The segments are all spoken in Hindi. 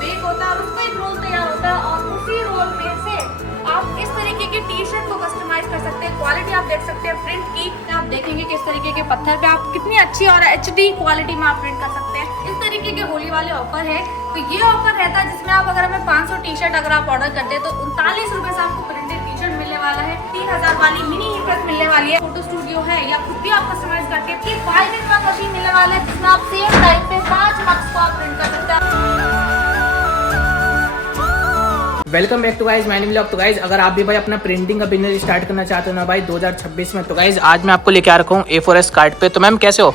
बेक होता है और उसका एक रोल तैयार होता है और उसी रोल में से आप इस तरीके की टी शर्ट को कस्टमाइज कर सकते हैं। क्वालिटी आप देख सकते हैं प्रिंट की, आप देखेंगे किस तरीके के पत्थर पे आप कितनी अच्छी और HD क्वालिटी में आप प्रिंट कर सकते हैं। इस तरीके के होली वाले ऑफर है, तो ये ऑफर रहता है जिसमें आप अगर हमें 500 टी शर्ट अगर आप ऑर्डर करते हैं तो 39 रुपए से आपको प्रिंटेड टी शर्ट मिलने वाला है। 3000 वाली मिनी हीट प्रेस मिलने वाली है, फोटो स्टूडियो है या खुद भी आप कस्टमाइज करके 5 in 1 मशीन मिलने वाला है जिसमें आप सेम टाइम पे 5 मग्स को आप प्रिंट कर सकते हैं। Welcome back to guys many vlog. तो गाइज अगर आप भी भाई अपना प्रिंटिंग का बिजनेस स्टार्ट करना चाहते हो ना भाई 2026 में, तो गाइज आज मैं आपको लेके आ रखा हूँ A4S कार्ड पे। तो मैम कैसे हो?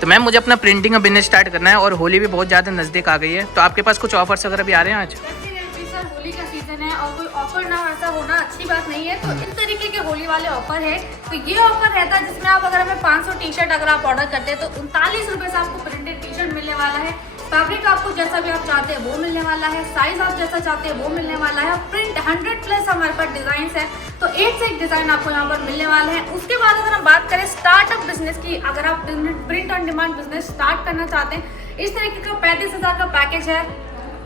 तो मैम मुझे अपना प्रिंटिंग का बिजनेस स्टार्ट करना है और होली भी बहुत ज़्यादा नज़दीक आ गई है, तो आपके पास कुछ ऑफर्स वगैरह भी आ रहे हैं आज? सर होली का सीजन है और कोई ऑफर ना ऐसा होना अच्छी बात नहीं है, तो इस तरीके के होली वाले ऑफर है। तो ये ऑफर रहता है जिसमें आप अगर हमें 500 टी शर्ट अगर आप ऑर्डर करते हैं तो 39 रुपए से आपको प्रिंटेड टी शर्ट मिलने वाला है। फैब्रिक आपको जैसा भी आप चाहते हैं वो मिलने वाला है, साइज आप जैसा चाहते हैं वो मिलने वाला है। प्रिंट 100+ हमारे पास डिजाइन है, तो एक से एक डिजाइन आपको यहाँ पर मिलने वाले हैं। उसके बाद अगर हम बात करें स्टार्टअप बिजनेस की, अगर आप print on demand business start करना चाहते हैं, इस तरीके का 35,000 का पैकेज है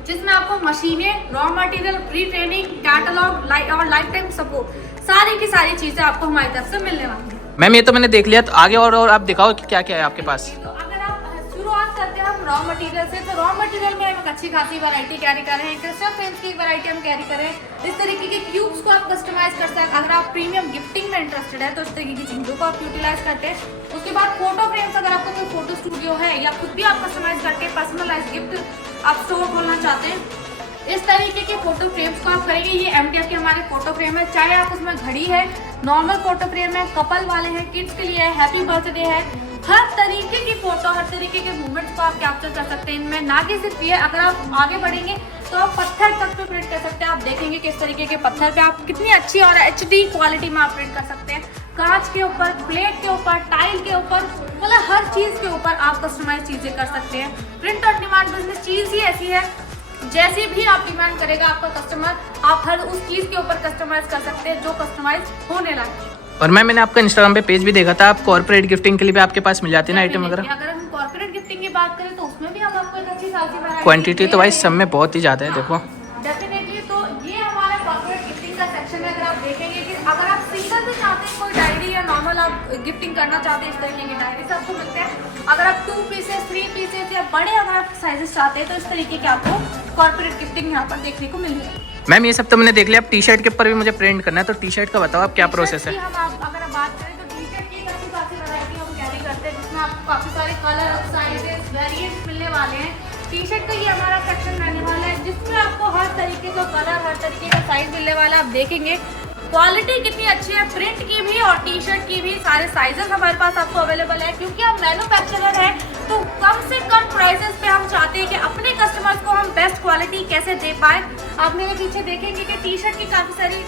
जिसमें आपको मशीनें, raw material, pre training, catalogue और लाइफ टाइम सपोर्ट सारी की सारी चीजें आपको हमारी तरफ से मिलने वाली है। मैम ये तो मैंने देख लिया, तो आगे और आप दिखाओ कि क्या क्या है आपके पास। तो अगर आप शुरुआत करते हैं हम रॉ मटेरियल से, तो रॉ मटेरियल में हम अच्छी खासी वैरायटी कैरी कर रहे हैं। क्रिस्टल फ्रेम्स की वैरायटी हम कैरी कर रहे हैं। इस तरीके के क्यूब्स को आप कस्टमाइज कर सकते हैं। अगर आप प्रीमियम गिफ्टिंग में इंटरेस्टेड है तो इस तरीके की चीजों को आप यूटिलाइज करते हैं। उसके बाद फोटो फ्रेम्स, अगर आपको कोई फोटो स्टूडियो है या खुद भी आप कस्टमाइज करके पर्सनलाइज गिफ्ट आप स्टोर खोलना चाहते हैं, इस तरीके के फोटो फ्रेम्स को आप करेंगे। ये MDF के हमारे फोटो फ्रेम है, चाहे आप उसमें घड़ी है, नॉर्मल फोटो फ्रेम है, कपल वाले हैं, किड्स के लिए है, हैप्पी बर्थडे है, हर तरीके की फोटो, हर तरीके के मूवमेंट्स को आप कैप्चर कर सकते हैं इनमें। ना कि सिर्फ ये, अगर आप आगे बढ़ेंगे तो आप पत्थर तक पे प्रिंट कर सकते हैं। आप देखेंगे किस तरीके के पत्थर पे आप कितनी अच्छी और HD क्वालिटी में आप प्रिंट कर सकते हैं। कांच के ऊपर, प्लेट के ऊपर, टाइल के ऊपर, मतलब हर चीज के ऊपर आप कस्टमाइज चीजें कर सकते हैं। प्रिंट ऑन डिमांड बिजनेस चीज ही ऐसी है, जैसी भी आप डिमांड करेगा आपका कस्टमर, आप हर उस चीज के ऊपर कस्टमाइज कर सकते हैं जो कस्टमाइज होने लगे। और मैंने आपका इंस्टाग्राम पे पेज भी देखा था, आप कॉर्पोरेट गिफ्टिंग के लिए भी आपके पास मिल जाती है ना आइटम वगैरह? अगर हम कॉर्पोरेट गिफ्टिंग की बात करें तो उसमें भी हम आपको एक अच्छी खासी वैरायटी, क्वांटिटी तो भाई सब में बहुत ही ज़्यादा है, देखो डेफिनेटली। तो ये हमारा कॉर्पोरेट गिफ्टिंग का सेक्शन है। अगर आप देखेंगे कि अगर आप सिंगल भी चाहते हैं कोई डायरी या नॉर्मल आप गिफ्टिंग करना चाहते हैं, इस तरीके की डायरी से आपको मिलते हैं। अगर आप 2 पीसेस, 3 पीसेस या बड़े अगर आप साइजेस चाहते हैं तो इस तरीके के आपको कॉर्पोरेट गिफ्टिंग यहाँ पर देखने को मिल है। मैम ये सब तो मैंने देख लिया, अब टी शर्ट के ऊपर भी मुझे प्रिंट करना है, तो टी शर्ट का बताओ आप क्या प्रोसेस है? अगर आप बात करें तो टी शर्ट की काफी वैरायटी हम कैरी करते हैं जिसमें आपको काफी सारे कलर, साइजेस, वेरिएंट्स मिलने वाले हैं। टी शर्ट का ये हमारा सेक्शन रहने वाला है जिसमें आपको हर तरीके का कलर, हर तरीके का साइज मिलने वाला है। आप देखेंगे क्वालिटी कितनी अच्छी है, प्रिंट की भी और टी शर्ट की भी, सारे साइजेस हमारे पास आपको अवेलेबल है। क्योंकि हम मैन्युफैक्चरर है तो कम से कम प्राइसेस पे हम चाहते हैं कि अपने कस्टमर्स को हम बेस्ट क्वालिटी कैसे दे पाए। आप मेरे पीछे देखेंगे कि टी शर्ट की काफ़ी सारी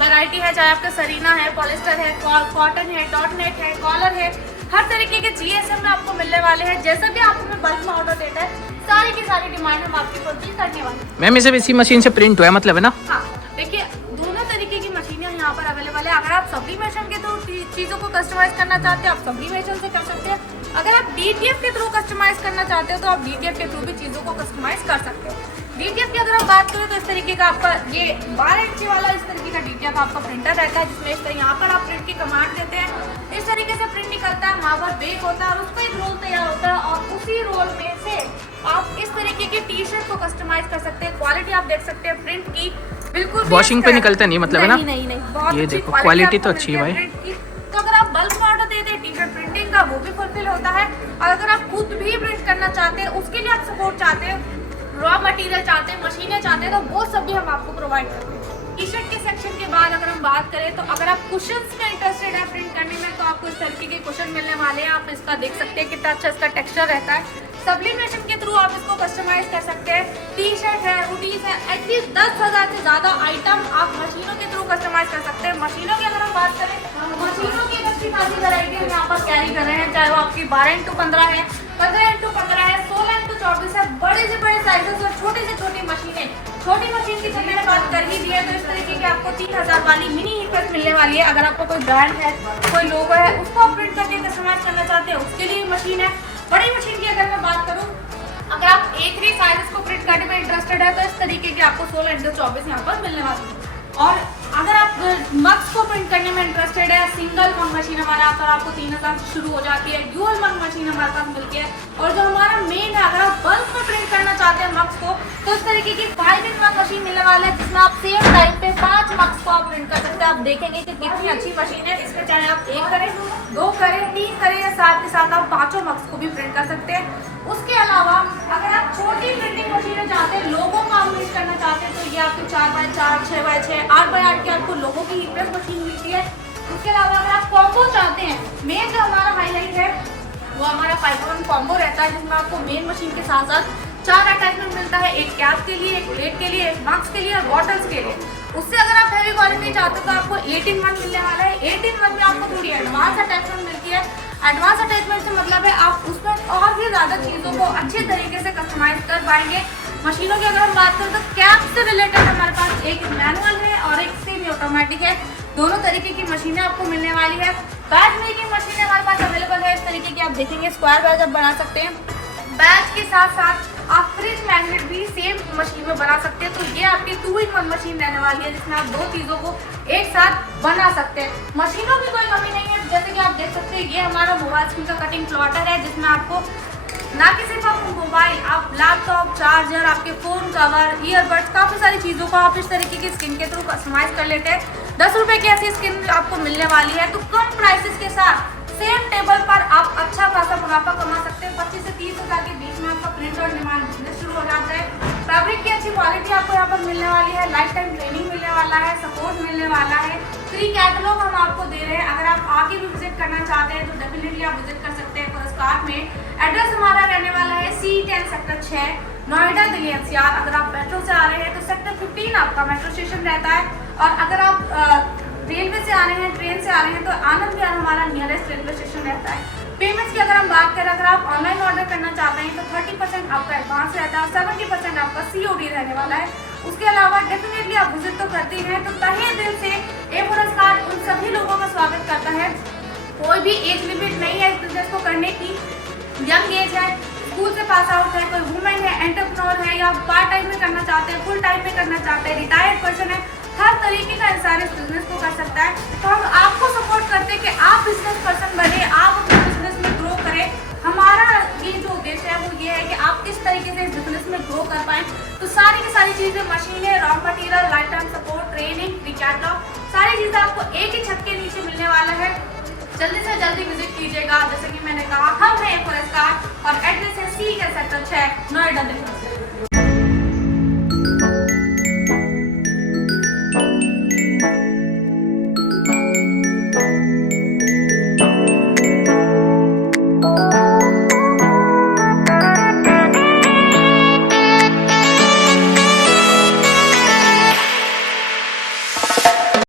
वैरायटी है, चाहे आपका सरीना है, पॉलिस्टर है, कॉटन है, डॉट नेट है, कॉलर है, हर तरीके के GSM में आपको मिलने वाले हैं। जैसा भी आप हमें बल्क में ऑर्डर देता है, सारी की सारी डिमांड हम आपकी फुलफिल करने वाले हैं। मैम ये सब इसी मशीन से प्रिंट हुआ है मतलब है ना? हाँ, देखिए दोनों तरीके की मशीनें यहाँ पर अवेलेबल है। अगर आप सब्लीमेशन के थ्रू चीज़ों को कस्टमाइज करना चाहते हैं आप सब्लीमेशन से कर सकते हैं। अगर आप DTF के थ्रू कस्टमाइज करना चाहते हो तो आप DTF के थ्रू भी चीज़ों को कस्टमाइज कर सकते हो। DTF की अगर हम बात करें तो इस तरीके का आपका ये 12 इंच वाला इस तरीके का DTF आपका प्रिंटर रहता है जिसमें इस तरह यहाँ पर आप प्रिंट की कमांड देते हैं, इस तरीके से प्रिंट निकलता है, वहाँ पर बेक होता है और उसका एक रोल तैयार होता है और उसी रोल में से आप इस तरीके की टी शर्ट को कस्टमाइज कर सकते हैं। क्वालिटी आप देख सकते हैं प्रिंट की, बिल्कुल वॉशिंग पे निकलता नहीं मतलब है ना? नहीं, बहुत ये अच्छी देखो क्वालिटी तो अच्छी है भाई। प्रिंट की। तो अगर आप बल्क में ऑर्डर देते हैं टी शर्ट प्रिंटिंग का, वो भी फुलफिल होता है। और अगर आप खुद भी प्रिंट करना चाहते हैं, उसके लिए आप सपोर्ट चाहते हैं, रॉ मटेरियल चाहते हैं, मशीनें चाहते हैं, तो वो सब भी हम आपको प्रोवाइड करते हैं। टी शर्ट के सेक्शन के बाद अगर हम बात करें तो अगर आप कुशन्स में इंटरेस्टेड है प्रिंट करने में तो आपको इस तरीके के कुशन मिलने वाले हैं। आप इसका देख सकते हैं कितना अच्छा इसका टेक्सचर रहता है। सब्लिमेशन के थ्रू आप इसको कस्टमाइज कर सकते हैं। टी शर्ट है, हुडीज है, एटलीस्ट 10,000 से ज़्यादा आइटम आप मशीनों के थ्रू कस्टमाइज कर सकते हैं। मशीनों की अगर हम बात करें, मशीनों की अच्छी खासी वैरायटी हम यहाँ पर कैरी कर रहे हैं, चाहे वो आपकी 12x15 है, 15x15 है, 16x24 है, बड़े से बड़े साइजेस और छोटी से छोटी मशीनें। छोटी मशीन की तो मैंने बात कर ही दी है, तो इस तरीके की आपको 3000 वाली मिनी हीट प्रेस मिलने वाली है। अगर आपको कोई ब्रांड है, कोई लोगो है, उसको आप प्रिंट करके कस्टमाइज करना चाहते हैं, उसके लिए मशीन है। बड़ी मशीन की अगर मैं बात करूँ, अगर आप A3 साइज इसको प्रिंट करने में इंटरेस्टेड है तो इस तरीके की आपको 16 इंटू 24 यहाँ पर मिलने वाली है। और अगर आप मग्स को प्रिंट करने में इंटरेस्टेड है, सिंगल मग मशीन हमारे यहाँ पर आपको 3000 से शुरू हो जाती है, ड्यूअल मग मशीन हमारे पास मिलती है। और जो हमारा मेन है, अगर आप बल्क में प्रिंट करना चाहते हैं मग्स को, तो इस तरीके की 5 मग मशीन मिलने वाला है, जिसमें आप सेम टाइम पे 5 मग्स को आप प्रिंट कर सकते हैं। आप देखेंगे कि कितनी अच्छी मशीन है। इसमें चाहे आप 1 करें, 2 करें, 3 करें या साथ के साथ आप 5 मग्स को भी प्रिंट कर सकते हैं। उसके अलावा अगर आप छोटी प्रिंटिंग मशीनें चाहते हैं, लोगों को आप प्रिंट करना चाहते हैं, तो ये आपको 4x4, 6x6, 8x8 की आपको लोगों की हीट प्रेस मशीन मिलती है। उसके अलावा अगर आप कॉम्बो चाहते हैं, मेन जो हमारा हाईलाइट है वो हमारा 5-in-1 कॉम्बो रहता है, जिसमें आपको मेन मशीन के साथ साथ 4 अटैचमेंट मिलता है, एक कैप के लिए, एक प्लेट के लिए, एक मग्स के लिए और बॉटल्स के लिए। उससे अगर आप हैवी क्वालिटी चाहते हो तो आपको 8-in-1 मिलने वाला है। 8-in-1 में आपको थोड़ी एडवांस अटैचमेंट मिलती है। एडवांस अटैचमेंट से मतलब है आप उसमें और भी ज़्यादा चीज़ों को अच्छे तरीके से कस्टमाइज कर पाएंगे। मशीनों की अगर हम बात करें तो कैप से रिलेटेड हमारे पास एक मैनुअल है और एक सेमी ऑटोमेटिक है। दोनों तरीके की मशीनें आपको मिलने वाली है। बैच मेकिंग मशीनें हमारे पास अवेलेबल है। इस तरीके की आप देखेंगे स्क्वायर बैच आप बना सकते हैं। बैच के साथ साथ आप फ्रिज मैग्नेट भी सेम मशीन में बना सकते हैं। तो ये आपकी 2-in-1 मशीन रहने वाली है, जिसमें आप 2 चीज़ों को एक साथ बना सकते हैं। मशीनों की कोई कमी नहीं है। जैसे कि आप देख सकते हैं, ये हमारा मोबाइल स्क्रीन का कटिंग प्लॉटर है, जिसमें आपको ना कि सिर्फ आप मोबाइल, आप लैपटॉप, चार्जर, आपके फ़ोन कवर, ईयरबड्स, काफ़ी सारी चीज़ों को आप इस तरीके की स्किन के थ्रू कस्टमाइज कर लेते हैं। 10 रुपये की ऐसी स्किन आपको मिलने वाली है। तो कम प्राइसेस के साथ सेम टेबल पर आप अच्छा खासा मुनाफा कमा सकते हैं। 25 से 30 हज़ार के बीच में आपका प्रिंट और निर्माण बिजनेस शुरू हो जाता है। फैब्रिक की अच्छी क्वालिटी आपको यहाँ पर मिलने वाली है। लाइफ टाइम ट्रेनिंग मिलने वाला है, सपोर्ट मिलने वाला है। फ्री कैटलॉग हम आपको दे रहे हैं। अगर आप आगे भी विजिट करना चाहते हैं तो डेफिनेटली आप विजिट कर सकते हैं पुरस्कार में। एड्रेस हमारा रहने वाला है C10 sector 6, Noida, Delhi NCR। अगर आप मेट्रो से आ रहे हैं तो सेक्टर 15 आपका मेट्रो स्टेशन रहता है। और अगर आप रेलवे से आ रहे हैं, ट्रेन से आ रहे हैं, तो आनंद विहार हमारा नियरेस्ट रेलवे स्टेशन रहता है। पेमेंट्स की अगर हम बात करें, अगर आप ऑनलाइन ऑर्डर करना चाहते हैं तो 30% आपका एडवांस रहता है, 70% आपका COD रहने वाला है। उसके अलावा डेफिनेटली आप विजिट तो करते हैं, तो तहे दिल से A4S कार्ड उन सभी लोगों का स्वागत करता है। कोई भी एज लिमिट नहीं है इस बिजनेस को करने की। यंग एज है, स्कूल से पास आउट है, कोई वुमेन है, एंटरप्रेन्योर है, या पार्ट टाइम में करना चाहते हैं, फुल टाइम में करना चाहते हैं, रिटायर्ड पर्सन है, हर तरीके का इंसान इस बिजनेस को कर सकता है। तो हम आपको सपोर्ट करते हैं कि आप बिजनेस पर्सन बने, आप अपने बिजनेस में ग्रो करें। हमारा ये जो उद्देश्य है वो ये है कि आप किस तरीके से इस बिजनेस में ग्रो कर पाएँ। तो सारी की सारी चीज़ें, मशीनें, raw material, life time support, training, free catalogue, सारी चीज़ें आपको एक ही छत के नीचे मिलने वाला है। जल्दी से जल्दी विजिट कीजिएगा। जैसे कि मैंने कहा, हम हैं A4S कार्ड और एड्रेस है C10 सेक्टर 6, नोएडा, दिल्ली।